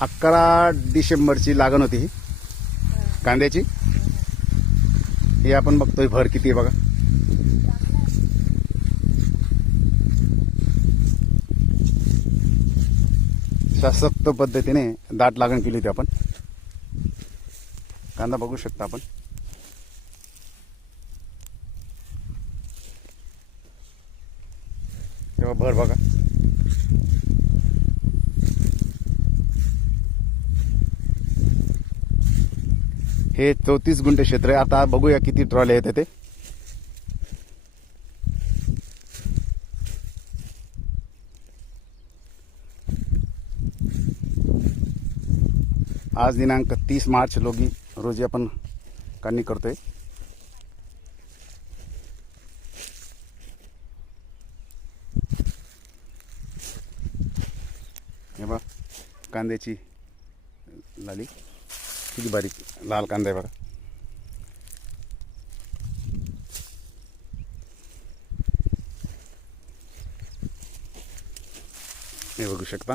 11 डिसेंबरची लागण होती ही कांद्याची. हे आपण बघतोय भर किती आहे बघा. शास्त्रोक्त पद्धतीने दाट लागण केली होती आपण. कांदा बघू शकता आपण. तेव्हा भर बघा. हे 34 गुंठे क्षेत्र आहे. आता बघूया किती ट्रॉले येते ते. आज दिनांक 30 मार्च रोजी आपण काढणी करतोय. हे बघा कांद्याची लाली किती बारीक लाल कांदा आहे बघा. हे बघू शकता.